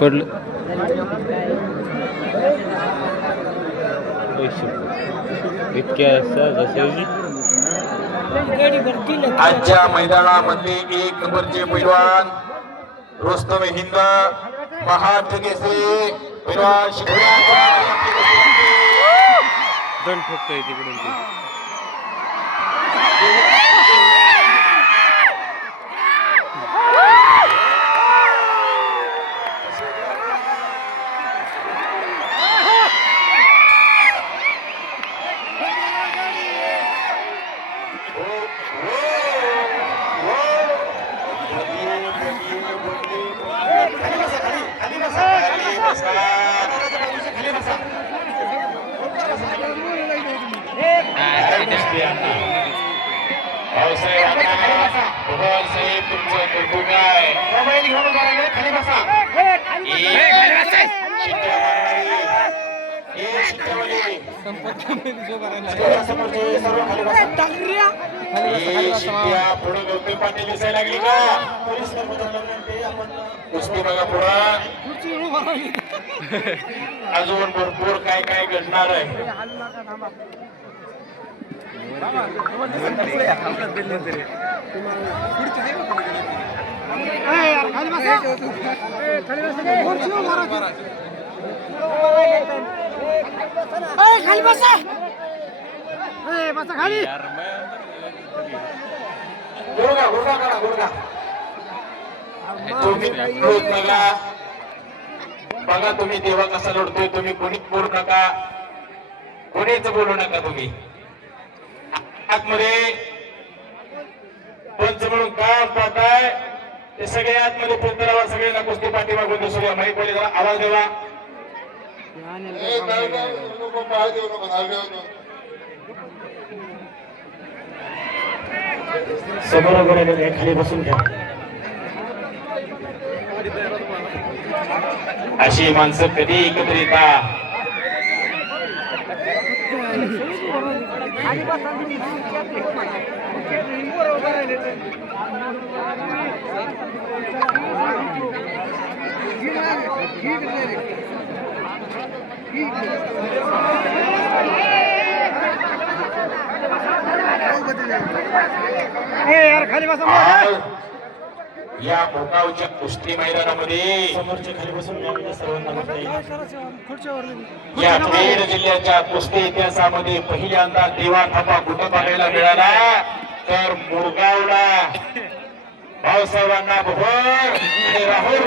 पडलं इतक्या सहजासहजी आजच्या मैदानामध्ये एक नंबरचे पैलवान रुस्तम हिंद महाराष्ट्र केसरी पैलवान दंड ठोकतोय तिकडून ते पुढे गौतम पाटील दिसायला लागली का कुस्ती बघा पुढं अजून भरपूर काय काय घडणार आहे. खाली बसा खाली गुडगा गुडगा काढा गुडगा तुम्ही बघा बघा तुम्ही देवा कसा लढतोय तुम्ही कोणीच बोलू नका कोणीच बोलू नका तुम्ही आतमध्ये पंच म्हणून काय पाहताय ते सगळे आतमध्ये पोहोचला सगळ्यांना कुस्ती पाठी मागून दुसऱ्या माहीत पडले जरा आवाज देवा समोर वगैरे खाली बसून घ्या अशी माणसं कधी एकत्र येतात. या भोकावच्या कुस्ती मैदानामध्ये समोरच्या खाली बसून या बीड जिल्ह्याच्या कुस्ती इतिहासामध्ये पहिल्यांदा देवा थापा कुठं पाहायला मिळाला तर मुरगावला भाऊसाहेबांना भोर आणि राहुल